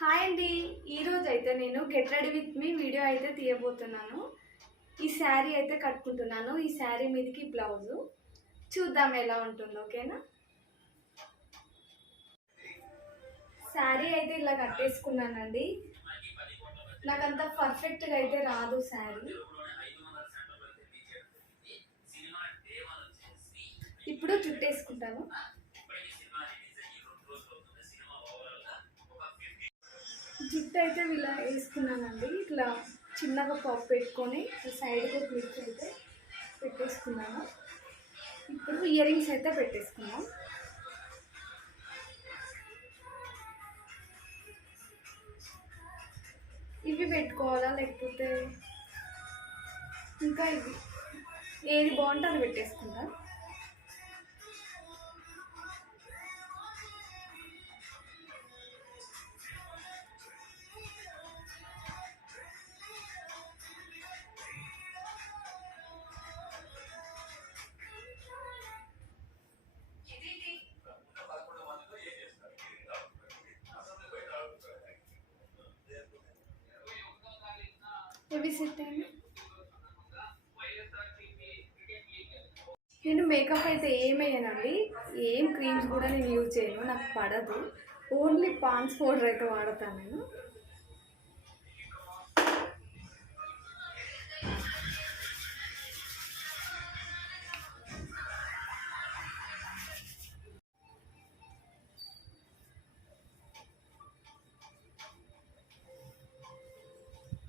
Hi అండి, ఈరోజు అయితే నేను get ready with me video అయితే తీయబోతున్నాను. ఈ శారీ అయితే కట్టుకుంటున్నాను. ఈ శారీ మీదకి బ్లౌజు చూద్దాం ఎలా ఉంటుందో. ఓకేనా? శారీ అయితే ఇలా కట్టేసుకున్నానండి. నాకంత పర్ఫెక్ట్గా అయితే రాదు శారీ. ఇప్పుడు చుట్టేసుకుంటాను. జుట్టు అయితే ఇలా వేసుకున్నానండి. ఇట్లా చిన్నగా పప్పు పెట్టుకొని సైడ్కి క్లిప్స్ అయితే పెట్టేసుకున్నాను. ఇప్పుడు ఇయర్ రింగ్స్ అయితే పెట్టేసుకున్నాం. ఇవి పెట్టుకోవాలా లేకపోతే ఇంకా ఇవి ఏది బాగుంటే అది పెట్టేసుకుంటా. ఇవి సెట్ అయింది. నేను మేకప్ అయితే ఏమయ్యానండి, ఏం క్రీమ్స్ కూడా నేను యూజ్ చేయను, నాకు పడదు. ఓన్లీ పాండ్స్ పౌడర్ అయితే వాడతాను నేను.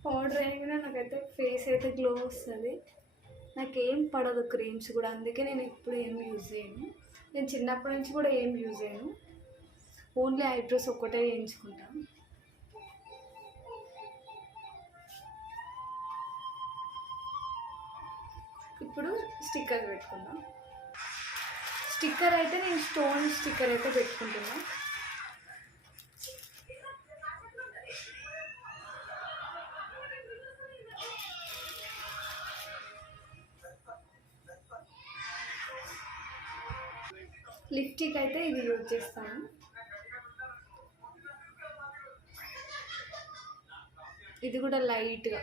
పౌడర్ వేయగానే నాకైతే ఫేస్ అయితే గ్లో వస్తుంది. నాకేం పడదు క్రీమ్స్ కూడా, అందుకే నేను ఎప్పుడు ఏం యూజ్ చేయను. నేను చిన్నప్పటి నుంచి కూడా ఏం యూజ్ చేయను, ఓన్లీ ఐబ్రోస్ ఒక్కటే వేయించుకుంటాను. ఇప్పుడు స్టిక్కర్ పెట్టుకుందాం. స్టిక్కర్ అయితే నేను స్టోన్ స్టిక్కర్ అయితే పెట్టుకుంటున్నాను. లిప్స్టిక్ అయితే ఇది యూజ్ చేస్తాను. ఇది కూడా లైట్గా.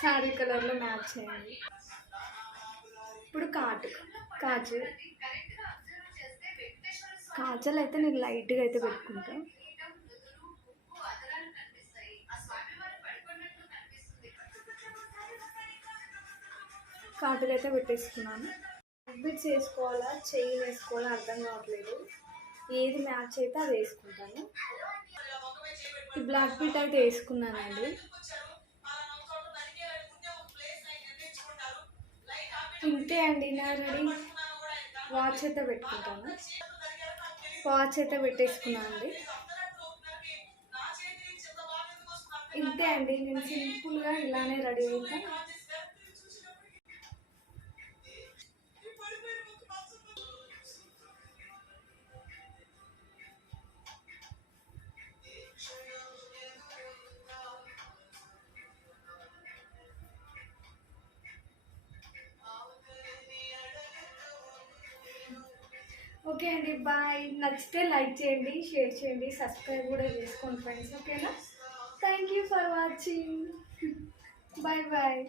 శారీ కలర్లో మ్యాచ్ చేయండి. ఇప్పుడు కాజల్ అయితే నేను లైట్గా అయితే పెట్టుకుంటాను. కాటుగా అయితే పెట్టేసుకున్నాను. బిట్స్ వేసుకోవాలా చైన్ వేసుకోవాలా అర్థం కావట్లేదు. ఏది మ్యాచ్ అయితే అది వేసుకుంటాను. ఈ బ్లాక్ బిట్ అయితే వేసుకున్నానండి. ఇంతే అండి నా రెడీ. వాచ్ అయితే పెట్టుకుంటాను. వాచ్ అయితే పెట్టేసుకున్నాను అండి. ఇంతే అండి, నేను సింపుల్గా ఇలానే రెడీ అవుతాను. ఓకే అండి, బాయ్. నచ్చితే లైక్ చేయండి, షేర్ చేయండి, సబ్స్క్రైబ్ కూడా చేసుకోండి ఫ్రెండ్స్. ఓకేనా? Thank you for watching. Bye bye.